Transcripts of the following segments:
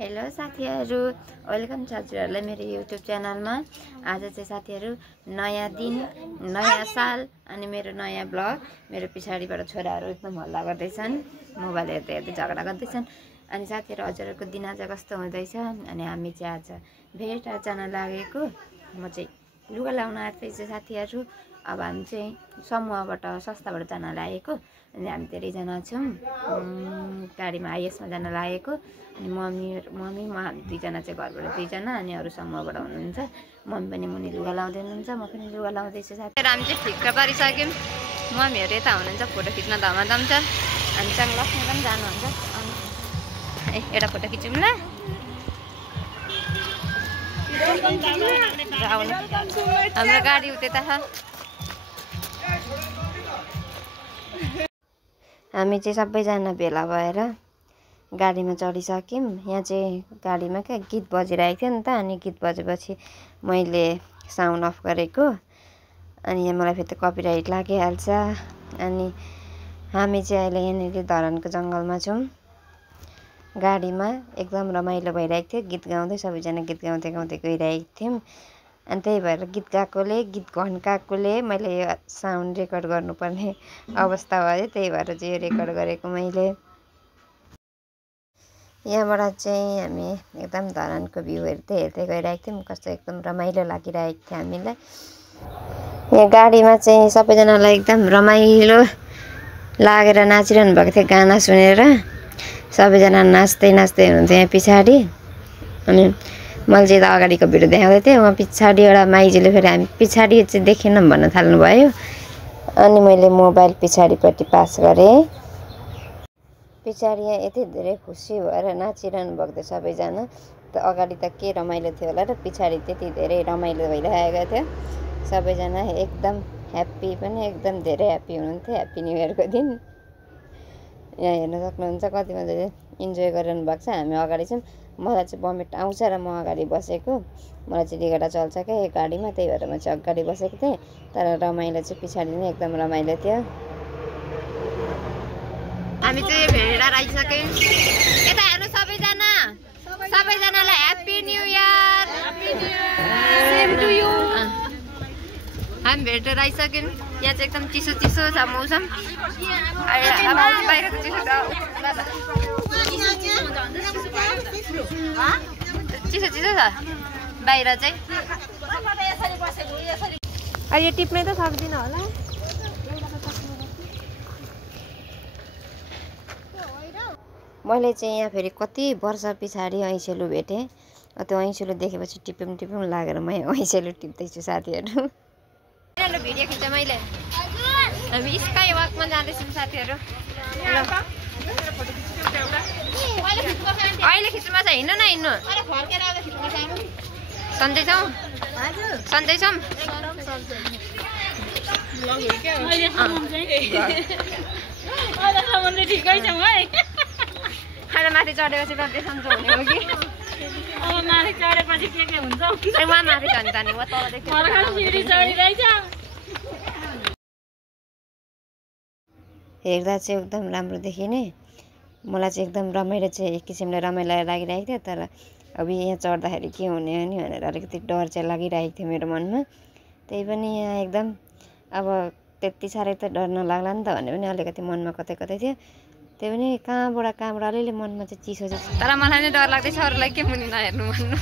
Hello साथीहरु, welcome छ हजुरहरुलाई मेरो YouTube च्यानलमा। आज चाहिँ साथीहरु नयाँ दिन, नयाँ साल अनि मेरो नयाँ ब्लग। मेरो पछाडीबाट छोराहरु एकदम हल्ला गर्दैछन्, मोबाइल हेर्दै हेर्दै झगडा गर्दैछन्। अनि साथीहरु हजुरहरुको दिन आज कस्तो हुँदैछ? अनि हामी चाहिँ आज भेट जान लागेको। म चाहिँ लुगा लाउन आएछु साथीहरु। अब हामी चाहिँ समूहबाट संस्थाबाट जान लागेको। अनि हामी धेरै जना छौं। गाडीमा आइएसमा जान लागेको। अनि मम्मी म दुईजना चाहिँ घरबाट दुईजना अनि अरु समूहबाट हुनुहुन्छ। मम्मी पनि मुनि लुगा लाउँदै हुनुहुन्छ, म पनि लुगा लाउँदैछु साथी। हामी चाहिँ ठिक्क पारिसक्यौं। मम्मीहरु यता हुनुहुन्छ, फोटो खिच्न धमाधम छ। अनि सँग लक्ष्मी पनि जानुहुन्छ। एउटा फोटो खिचौँ ल। हाम्रो गाडी उतै छ। हामी चाहिँ सबैजना भेला भएर गाडीमा चढिसक्यौं। यहाँ चाहिँ गाडीमा क्या गीत बजिरहेको थियो नि त। अनि गीत बजेपछि मैले साउन्ड अफ गरेको। अनि यहाँ मलाई फेरि कपिराइट लागिहाल्छ। अनि हामी चाहिँ अहिले यहाँनिर धरानको जङ्गलमा छौँ। गाडीमा एकदम रमाइलो भइरहेको थियो। गीत गाउँदै सबैजना गीत गाउँदै गाउँदै गइरहेको थियौँ। अनि त्यही भएर गीत गाएकोले, गीत घन्काएकोले मैले यो साउन्ड रेकर्ड गर्नुपर्ने अवस्था भयो। त्यही भएर चाहिँ यो रेकर्ड गरेको मैले। यहाँबाट चाहिँ हामी एकदम धरानको भ्यू हेर्दै हेर्दै गइरहेको थियौँ। कस्तो एकदम रमाइलो लागिरहेको थियो हामीलाई। यहाँ गाडीमा चाहिँ सबैजनालाई एकदम रमाइलो लागेर नाचिरहनु भएको थियो गाना सुनेर। सबैजना नाच्दै नाच्दै हुनुहुन्थ्यो यहाँ पछाडि। अनि मैले चाहिँ अगाडिको भिडियो देखाउँदै थिएँ। उहाँ पछाडि एउटा माइजूले फेरि हामी पछाडि चाहिँ देखेनौँ भन्न थाल्नुभयो। अनि मैले मोबाइल पछाडिपट्टि पास गरेँ। पछाडि यहाँ यति धेरै खुसी भएर नाचिरहनु भएको थियो सबैजना। त अगाडि त के रमाइलो थियो होला र पछाडि त्यति धेरै रमाइलो भइरहेको थियो। सबैजना एकदम ह्याप्पी पनि एकदम धेरै ह्याप्पी हुनुहुन्थ्यो। ह्याप्पी न्यू इयरको दिन यहाँ हेर्न सक्नुहुन्छ। कति मजाले इन्जोय गरिरहनु भएको छ। हामी अगाडि छौँ। मलाई चाहिँ बमिट आउँछ र म अगाडि बसेको। मलाई चाहिँ रिगडा चल्छ क्या यो गाडीमा, त्यही भएर म चाहिँ अगाडि बसेको थिएँ। तर रमाइलो चाहिँ पछाडि नै एकदम रमाइलो थियो। हामी चाहिँ भेडेर आइसक्यौँ। यता हेर्नु सबैजना, सबैजनालाई happy new year. Same to you. हामी भेटेर आइसक्यौँ। यहाँ चाहिँ एकदम चिसो चिसो छ मौसम। बाहिरको चिसो चिसो चिसो छ बाहिर चाहिँ। अहिले टिप्नै त सक्दिनँ होला। मैले चाहिँ यहाँ फेरि कति वर्ष पछाडि ऐसेलु भेटेँ। त्यो ऐसेलु देखेपछि टिपौँ टिपौँ लागेर म ऐसेलु टिप्दैछु साथीहरू। भिडियो खिच्छ मैले। हामी स्काई वकमा जाँदैछौँ साथीहरू। अहिले खिच्नुमा छ, हिँड्नु न हिँड्नु। सन्चै छौ? सन्चै छौँ? अहिले माथि चढेपछि कति सन्चो हुने हो कि? अब माथि चढेपछि के हुन्छ? उहाँ माथि झन् जाने हो तलदेखि। हेर्दा चाहिँ एकदम राम्रो देखिने। मलाई चाहिँ एकदम रमाइलो चाहिँ एक किसिमले रमाइलो लागिरहेको थियो। तर अब यहाँ चढ्दाखेरि के हुने हो नि भनेर अलिकति डर चाहिँ लागिरहेको थियो मेरो मनमा। त्यही पनि यहाँ एकदम अब त्यति साह्रै त डर नलाग्ला नि त भन्ने पनि अलिकति मनमा कतै कतै थियो। त्यही पनि कहाँबाट अलिअलि मनमा चाहिँ चिसो चाहिँ। तर मलाई नै डर लाग्दैछ। अरूलाई के मुनि नहेर्नु भन्नु।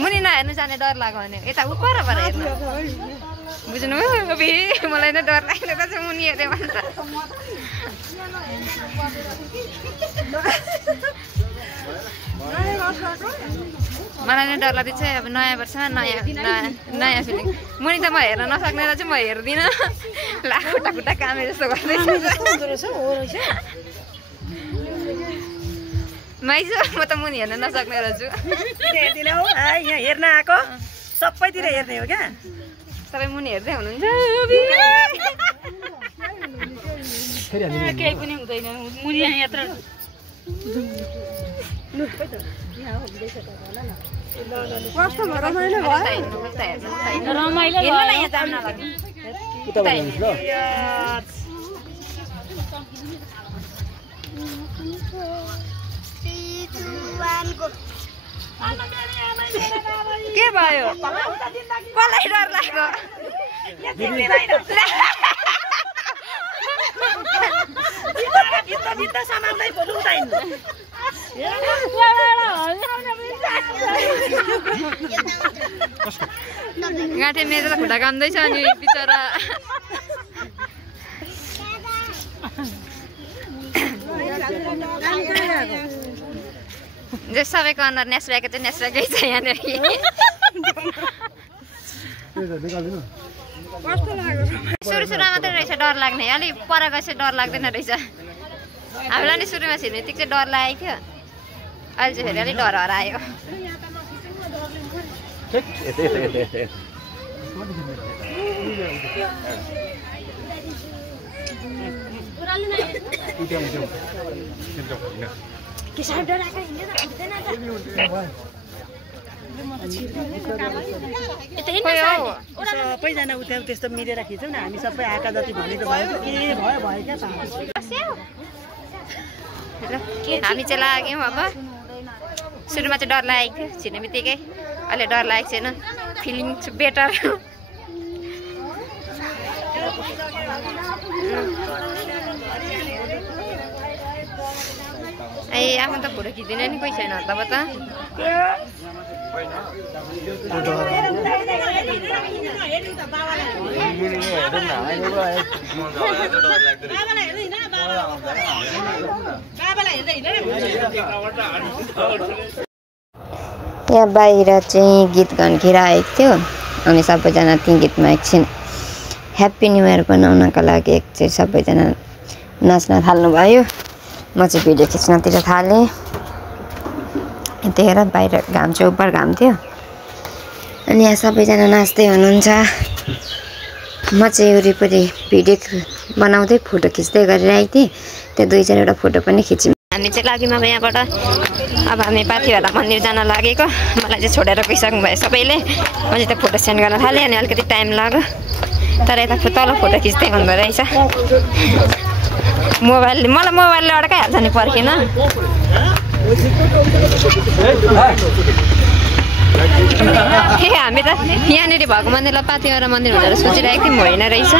मुनि नहेर्नु जाने डर लाग्यो भने यता उपर हेर्नु। बुझ्नुभयो? मलाई नै डर लागेको छ मुनि हेऱ्यो भने त। मलाई नै डर लाग्दैछ। अब नयाँ वर्षमा नयाँ फिलिङ। मुनि त म हेर्न नसक्ने र चाहिँ म हेर्दिनँ। खुट्टा खुट्टा कामे जस्तो गर्दैछ। माइजू म त मुनि हेर्न नसक्ने रहेछु। हेर्दिन हौ, यहाँ हेर्न आएको सबैतिर हेर्ने हो क्या। सबै मुनि हेर्दै हुनुहुन्छ। केही पनि हुँदैन मुनि यहाँ यत्र। रमाइलो के भयो कसलाई डर लाग्यो गाँठे मेरो त खुट्टा काम्दैछ अनि बिचरा जे सबैको अनुहार नेस्राएको चाहिँ नेस्राएकै छ यहाँनिर सुरुमा मात्रै रहेछ डर लाग्ने अलिक पर गएपछि डर लाग्दैन रहेछ हामीलाई नि सुरुमा छिर्ने बित्तिकै चाहिँ डर लागेको थियो अहिले चाहिँ फेरि अलिक डर हरायो सबैजना उता त्यस्तो मिलेर खिचौँ न हामी सबै आँखा जति भनेको भयो के भयो भयो क्या हामी चाहिँ लाग्यौँ अब सुरुमा चाहिँ डर लागेको थियो छिर्ने बित्तिकै अहिले डर लागेको छैन फिलिङ्स बेटर ए आफ्नो त फोटो खिच्दैन नि कोही छैन तब त यहाँ बाहिर चाहिँ गीत गन्किरहेको थियो अनि सबैजना त्यही गीतमा एकछिन ह्याप्पी न्यू इयर बनाउनको लागि एकचोटि सबैजना नाच्न थाल्नुभयो म चाहिँ भिडियो खिच्नतिर थालेँ त्यतिखेर बाहिर घाम चाहिँ उपर घाम थियो अनि यहाँ सबैजना नाच्दै हुनुहुन्छ म चाहिँ वरिपरि भिडियो बनाउँदै फोटो खिच्दै गरिरहेको थिएँ त्यो 2-4 फोटो पनि खिच्यौँ हामी चाहिँ लाग्यौँ अब यहाँबाट अब हामी पाथिभरा मन्दिर जान लागेको मलाई चाहिँ छोडेर गइसक्नु भयो सबैले म चाहिँ त्यो फोटो सेन्ड गर्न थालेँ अनि अलिकति टाइम लाग्यो तर यता तल फोटो खिच्दै हुँदो रहेछ मोबाइलले मलाई मोबाइलले अड्काइहाल्छ नि पर्खेन हामी त यहाँनिर भएको मन्दिरलाई पाथिभरा मन्दिर भनेर सोचिरहेको थियौँ होइन रहेछ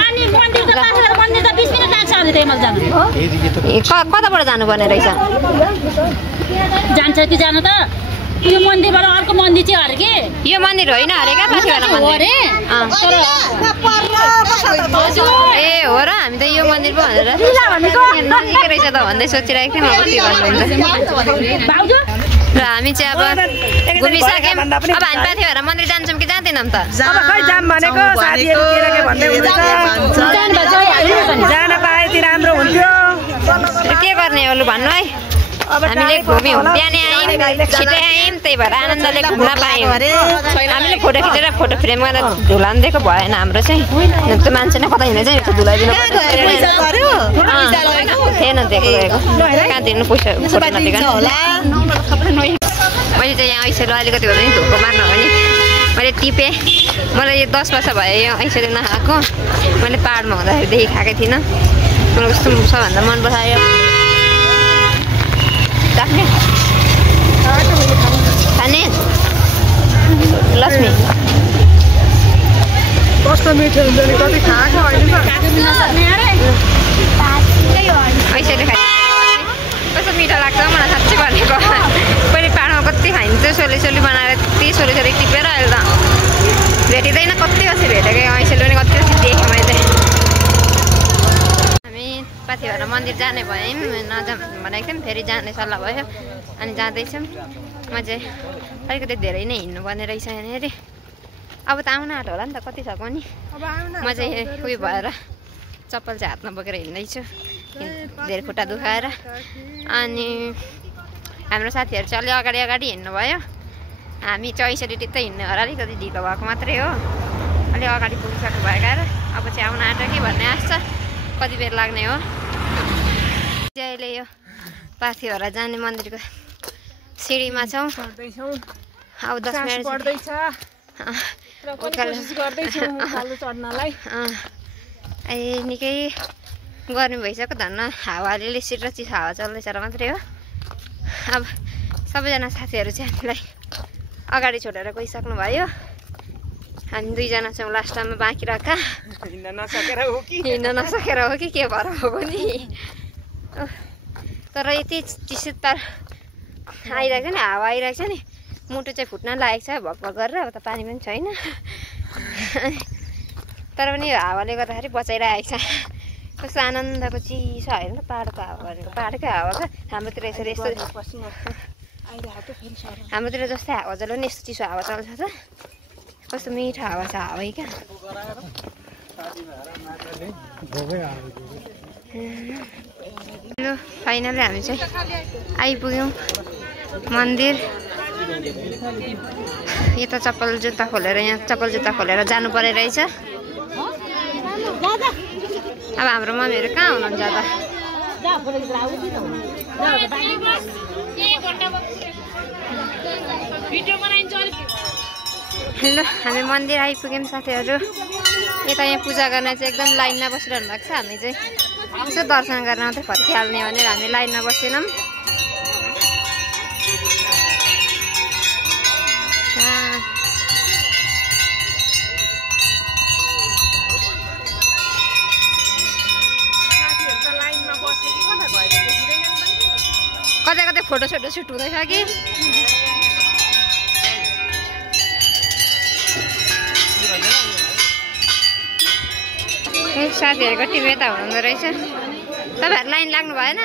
कताबाट जानुपर्ने रहेछ जान्छ कि जानु त यो मन्दिरबाट अर्को मन्दिर चाहिँ अरे के यो मन्दिर होइन अरे क्या पाथिभरा मन्दिर ए हो र हामी त यो मन्दिर पो भनेर नजिकै रहेछ त भन्दै सोचिरहेको थियौँ अब के गर्नुहुन्छ र हामी चाहिँ अब घुमिसक्यौँ अब हामी पाथिभरा मन्दिर जान्छौँ कि जाँदैनौँ त जान पाए ती राम्रो हुन्थ्यो के गर्ने हो लु भन्नु है हामीले घुम्यौँ बिहानै आयौँ छिटै आयौँ त्यही भएर आनन्दले घुम्न पायौँ हामीले फोटो खिचेर फोटो फ्रेम गरेर धुलाउनु दिएको भएन हाम्रो चाहिँ त्यो मान्छे नै कता हिँड्ने चाहिँ धुलाइदिनु थिएन दिएको कहाँ दिनु पैसा फोटो नदिएको मैले चाहिँ यहाँ ऐसेलु अलिकति भए पनि धोको मार्न हो नि मैले टिपेँ मलाई यो 10 वर्ष भयो यो ऐसेलु नखाएको मैले पाहाडमा हुँदाखेरिदेखि खाएकै थिइनँ मलाई कस्तो सबभन्दा मन परायो राख्ने खाने लक्ष्मी कस्तो मिठो हुन्छ नि कति खाएको ऐसेलु खाइ कस्तो मिठो लाग्छ मलाई साँच्चै भनेको पहिले पाहाडमा कति खाइन्छ सोली बनाएर त्यही सोली टिपेर अहिले त भेटिँदैन कति वर्ष भेटेको ऐसेलु पनि कति वर्ष देखेँ मैले हामी पाथिभरा मन्दिर जाने भयौँ नजाऊँ भनेको थियौँ फेरि जाने सल्लाह भयो अनि जाँदैछौँ म चाहिँ अलिकति धेरै नै हिँड्नुपर्ने रहेछ यहाँनिर अब त आउन आँट होला नि त कति सको नि म चाहिँ उयो भएर चप्पल चाहिँ हातमा बोकेर हिँड्दैछु धेरै खुट्टा दुखाएर अनि हाम्रो साथीहरू चाहिँ अलि अगाडि हिँड्नुभयो हामी चाहिँ ऐसेलु टिप्दै हिँड्ने हो अलिकति ढिलो भएको मात्रै हो अलि अगाडि पुगिसक्नु भएर अब चाहिँ आउन आँट्यो कि भन्ने आश छ कति बेर लाग्ने हो अहिले यो पाथिभरा जाने मन्दिरको सिँढीमा छौँ अब 10 मिनट ए निकै गर्मी भइसक्यो धन्न हावाले सिट र चिसो हावा चल्दैछ र मात्रै हो अब सबैजना साथीहरू चाहिँ हामीलाई अगाडि छोडेर गइसक्नु भयो। हामी दुईजना छौँ लास्टमा बाँकी रखा। हिँड्न नसकेर हो कि के भएर हो नि। तर यति चिसो तर आइरहेको छ नि, हावा आइरहेको छ नि, मुटु चाहिँ फुट्न लागेको छ भकभक गरेर। अब त पानी पनि छैन, तर पनि हावाले गर्दाखेरि बचाइरहेको छ। कस्तो आनन्दको चिसो हेर्नु त, पाहाडको हावा भनेको पाहाडकै हावा छ। हाम्रोतिर यसरी यस्तो हाम्रोतिर जस्तै हावा चल्यो नि यस्तो चिसो हावा चल्छ त। कस्तो मिठो हावा छ, हावै क्या। ल फाइनली हामी चाहिँ आइपुग्यौँ मन्दिर। यता चप्पल जुत्ता खोलेर जानु पर्ने रहेछ। अब हाम्रो मम्मीहरू कहाँ हुनुहुन्छ त? ल हामी मन्दिर आइपुग्यौँ साथीहरू। यता यहाँ पूजा गर्न चाहिँ एकदम लाइनमा बसिरहनु भएको छ। हामी चाहिँ यसो दर्शन गर्न मात्रै फर्किहाल्ने भनेर हामी लाइनमा बसेनौँ। कतै कतै फोटो सोटो सुट हुँदैछ कि? साथीहरूको टिम यता हुनुहुँदो रहेछ। तपाईँहरू लाइन लाग्नु भएन?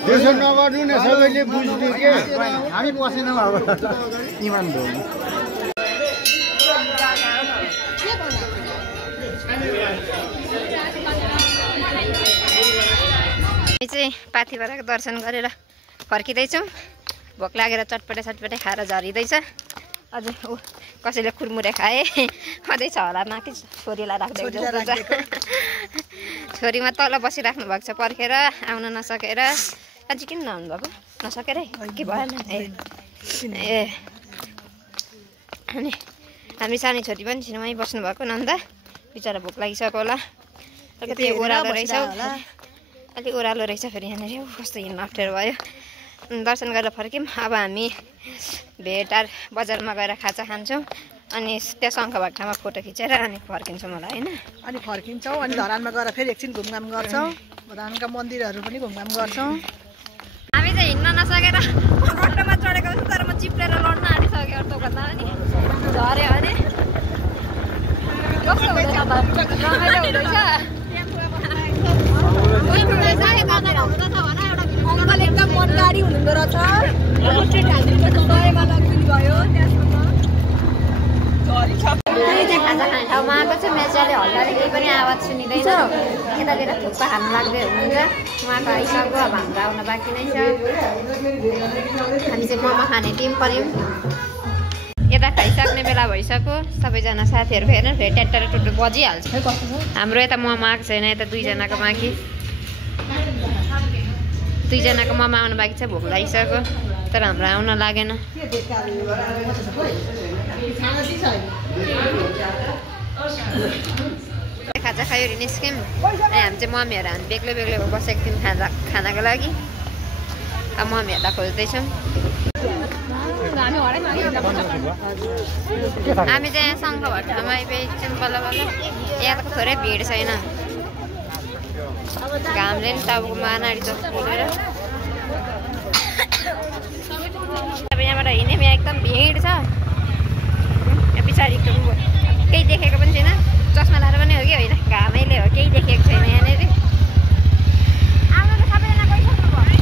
त्यसो नगर्नु न, सबैले बुझ्नु के हामी पसेनौँ। अब इमान भयो चाहिँ पाथिभराको दर्शन गरेर फर्किँदैछौँ। भोक लागेर चटपटे खाएर झरिँदैछ। अझै कसैले खुरमुरे खाए अझै छ होला माथि छोरीलाई राख्दै। छोरीमा तल बसिराख्नु भएको छ पर्खेर, आउन नसकेर। अझै किन नआउनु भएको? नसकेरै के भएन ए। अनि हामी सानो छोरी पनि छिनमै बस्नुभएको नन्दा, बिचरा भोक लागिसक्यो होला। अलिकति ओह्रालो रहेछ, अलिक ओह्रालो रहेछ। फेरि यहाँनिर कस्तो हिँड्न अप्ठ्यारो भयो। दर्शन गरेर फर्क्यौँ। अब हामी भेटार बजारमा गएर खाजा खान्छौँ, अनि त्यहाँ शङ्खबाग ठाउँमा फोटो खिचेर अनि फर्किन्छौँ होला होइन। अनि फर्किन्छौँ, अनि धरानमा गएर फेरि एकछिन घुमघाम गर्छौँ। धरानका मन्दिरहरू पनि घुमघाम गर्छौँ। हामी चाहिँ हिँड्न नसकेर अटोमा चढेको छु, तर म चिप्लेर लड्न आँटिसकेँ अटो गर्दा। अनि झऱ्यो भने कस्तो हुँदैछ? रमाइलो हुँदैछ। अङ्कल एकदम मनकारी हुनुहुँदो रहेछ। खाजा खाने ठाउँमा आएको छ। मेचाले हल्लाले केही पनि आवाज सुनिँदैन। यतातिर थुक्पा खानु लाग्दै हुनुहुन्छ। उहाँको आइसक्यो, अब हाम्रो आउन बाँकी नै छ। हामी चाहिँ मोमो खाने टिम पऱ्यौँ। यता खाइसक्ने बेला भइसक्यो। सबैजना साथीहरू हेर्नु फेरि ट्याटर टुटु बजिहाल्छ। हाम्रो यता मोमो आएको छैन, यता दुईजनाको बाँकी। दुईजनाको मोमो आउनु बाँकी छ। भोक लागिसक्यो, तर हाम्रो आउन लागेन। खाजा खायो निस्क्यौँ। अनि हामी चाहिँ मम्मीहरू हामी बेग्लै बसेको थियौँ खानाको लागि। अब मम्मीहरूलाई खोज्दैछौँ। हामी चाहिँ शङ्खबाग ठाउँमा आइपुगेछौँ बल्ल बल्ल। यहाँ त थोरै भिड छैन, घामले नि टाउको मानाडी जस्तो बोलेर। अब यहाँबाट हिँड्यौँ, यहाँ एकदम भिड छ। यहाँ पछाडि केही देखेको पनि छैन। चस्मा लाएर पनि हो कि होइन, घामैले हो, केही देखेको छैन यहाँनिर। आउनु त सबैजना गइसक्नु भयो।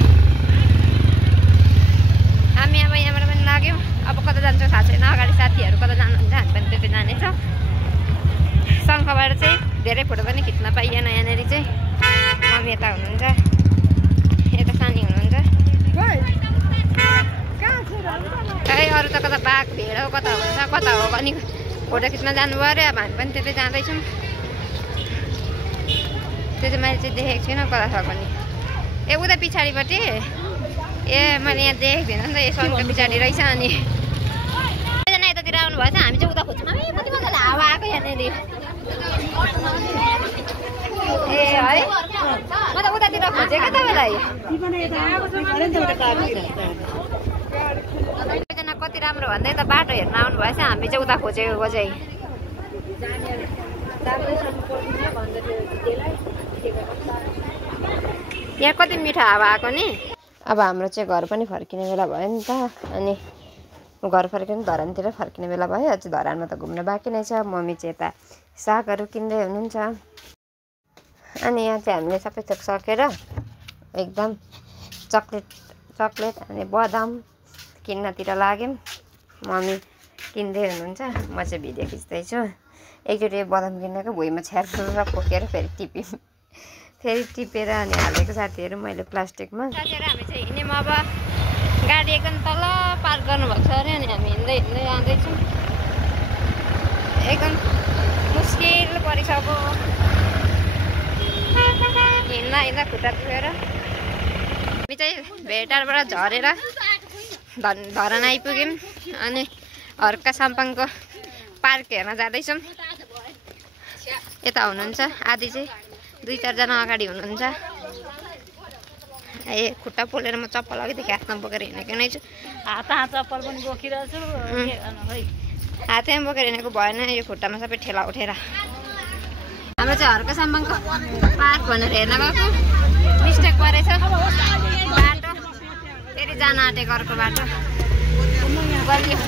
हामी अब यहाँबाट पनि लाग्यौँ। अब कता जान्छौँ थाहा छैन। अगाडि साथीहरू कता जानुहुन्छ, हामी पनि त्यतै जानेछौँ। शङ्खबाट चाहिँ धेरै फोटो पनि खिच्न पाइएन यहाँनिर चाहिँ। मम्मी यता हुनुहुन्छ, यता सानी हुनुहुन्छ। खै अरू त कता बाघ भेड हो, कता हुन्छ कता हो अनि फोटो खिच्न जानुभयो अरे। अब हामी पनि त्यतै जाँदैछौँ। त्यो चाहिँ मैले चाहिँ देखेको छुइनँ कता छ भने। ए उता पछाडिपट्टि, ए मैले यहाँ देखेको थिइनँ नि त। यो सनको पछाडि रहेछ। अनि सबैजना यतातिर आउनु भएछ, हामी चाहिँ उता खोज्छौँ। कति मजाले हावा आएको यहाँनिर। ए है म त उतातिर खोजेँ क्या तपाईँलाई सबैजना कति राम्रो भन्दै त बाटो हेर्न आउनु भएछ हामी चाहिँ उता खोजेको चाहिँ यहाँ कति मिठो हावा आएको नि अब हाम्रो चाहिँ घर पनि फर्किने बेला भयो नि त अनि घर फर्किने धरानतिर फर्किने बेला भयो अझै धरानमा त घुम्न बाँकी नै छ मम्मी चाहिँ यता सागहरू किन्दै हुनुहुन्छ अनि यहाँ चाहिँ हामीले सबै थोक सकेर एकदम चक्लेट अनि बदाम किन्नतिर लाग्यौँ मम्मी किन्दै हुनुहुन्छ म चाहिँ भिडियो खिच्दैछु एकचोटि बदाम किनेको भुइँमा छ्यार पोकेर फेरि टिपेर अनि हालेको साथीहरू मैले प्लास्टिकमा साथीहरू हामी चाहिँ हिँड्यौँ अब गाडी एकदम तल पार्क गर्नुभएको छ अरे अनि हामी हिँड्दै जाँदैछौँ एकदम मुस्किल परिसक्यो हिँड्दा खुट्टा दुखेर हामी चाहिँ भेटारबाट झरेर धरान आइपुग्यौँ अनि हर्का साम्पाङको पार्क हेर्न जाँदैछौँ यता हुनुहुन्छ आधी चाहिँ 2-4 जना अगाडि हुनुहुन्छ ए खुट्टा पोलेर म चप्पल अघिदेखि हातमा बोकेर हिँडेको नै छु चप्पल पनि बोकिरहेको छु हातैमा बोकेर हिँडेको भएन यो खुट्टामा सबै ठेला उठेर हाम्रो चाहिँ हर्का साम्बाङको पार्क भनेर हेर्न गएको मिस्टेक परेछ बाटो फेरि जान आँटेको अर्को बाटो बलियो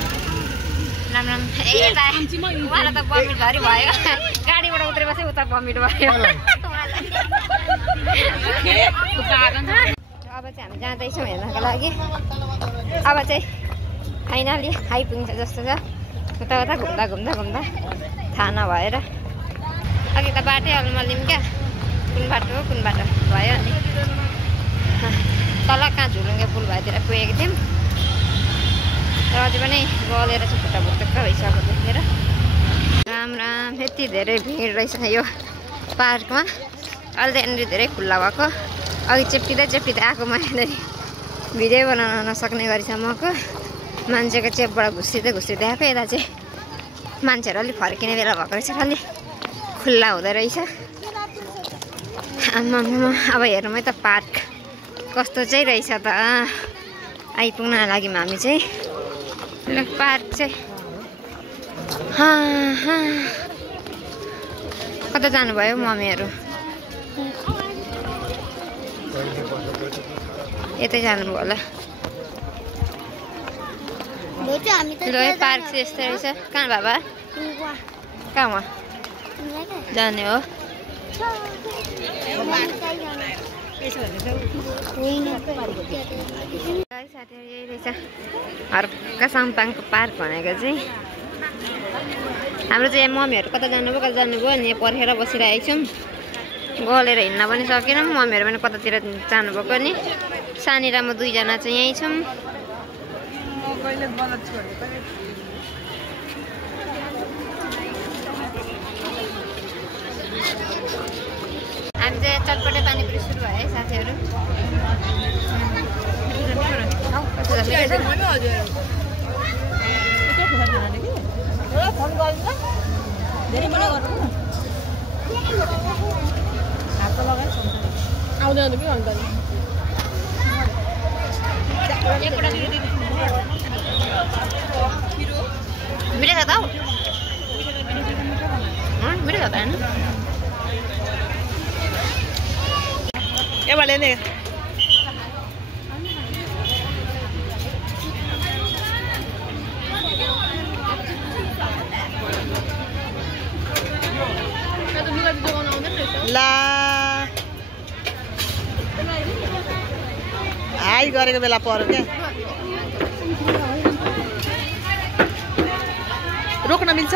राम्रो उहाँलाई त बमिट भरि भयो गाडीबाट उत्रेपछि उता बमिट भयो अब चाहिँ हामी जाँदैछौँ हेर्नको लागि अब चाहिँ फाइनली आइपुग्छ जस्तो छ उता घुम्दा थाहा नभएर अघि त बाटै अलमलिम क्या कुन बाटो भयो अनि तल कहाँ झुलुङ्गे पुल भएतिर पुगेको थियौँ र अझै पनि गलेर चाहिँ खुट्टा भुत्तुक्क भइसक्यो देखेर राम यति धेरै भिड रहेछ यो पार्कमा अहिले त्यहाँनिर धेरै खुल्ला भएको अघि चेप्टिँदै आएको मैले भिडियो बनाउन नसक्ने गरिसम्मको मान्छेको चेपबाट घुस्रिँदै आएको यता चाहिँ मान्छेहरू अलिक फर्किने बेला भएको रहेछ अलि खुल्ला हुँदो रहेछ आम्मा अब हेरौँ है त पार्क कस्तो चाहिँ रहेछ त आइपुग्न लाग्यौँ हामी चाहिँ पार्क चाहिँ कता जानुभयो मम्मीहरू यतै जानुभयो होला पार्क चाहिँ यस्तो रहेछ कहाँ बाबा कहाँ उहाँ जाने हो साथीहरू यही रहेछ हर्का साम्पाङको पार्क भनेको चाहिँ हाम्रो चाहिँ यहाँ मम्मीहरू कता जानुभयो अनि यहाँ पर्खेर बसिरहेको छौँ गलेर हिँड्न पनि सकेनौँ मम्मीहरू पनि कतातिर जानुभएको नि सानी र म 2 जना चाहिँ यहीँ छौँ हामी चाहिँ चटपटे पानीपुरी सुरु भयो है साथीहरू मिठो छ त मिठो छ त होइन ए वाले ने ला हाई गरेको बेला पर्यो क्या रोक्न मिल्छ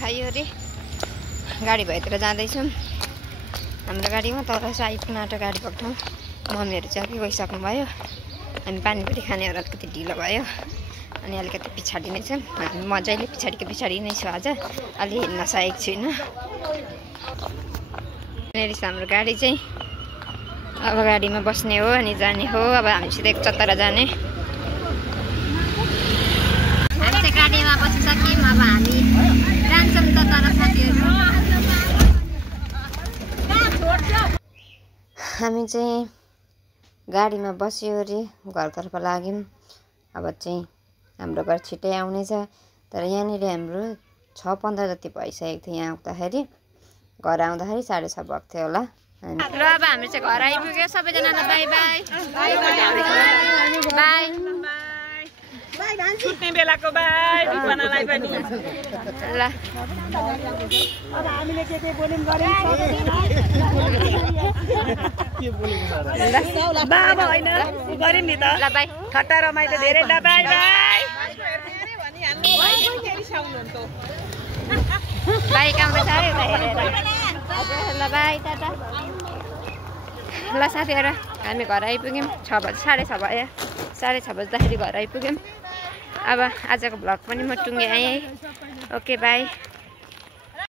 खायो अरे गाडी भएतिर जाँदैछौँ हाम्रो गाडीमा तर आइपुग्न आँटो गाडी भएको ठाउँ मम्मीहरू चाहिँ अघि गइसक्नु भयो हामी पानीपुरी खानेहरू अलिकति ढिलो भयो अनि अलिकति पछाडि नै छौँ हामी मजाले पछाडि नै छु आज अलि हिँड्न सकेको छुइनँ यहाँनिर हाम्रो गाडी चाहिँ अब गाडीमा बस्ने हो अनि जाने हो अब हामी सिधै चतरा जाने हामी चाहिँ गाडीमा बसिसक्यौँ अब हामी जान्छौँ चतरा साथीहरू हामी चाहिँ गाडीमा बस्यो अरे घरतर्फ लाग्यौँ अब चाहिँ हाम्रो घर छिट्टै आउनेछ तर यहाँनिर हाम्रो 6:15 जति भइसकेको थियो यहाँ आउँदाखेरि घर आउँदाखेरि 6:30 भएको थियो होला ल अब हामी चाहिँ घर आइपुग्यो सबैजनालाई बाई बाई बाई छुट्ने बेलाको बाई बनालाई पनि ल अब हामीले के बोल्यौँ गर्यौँ बाबा होइन गर्यौँ नि त ल बाई ठट्टा रमाइलो धेरै ल बाई बाई बाइक आउँदैछ अरे ल बाई टाटा ल साथीहरू हामी घर आइपुग्यौँ 6 बजी 6:30 भयो 6:30 बज्दाखेरि घर आइपुग्यौँ अब आजको भ्लग पनि म टुङ्गे आएँ ओके बाई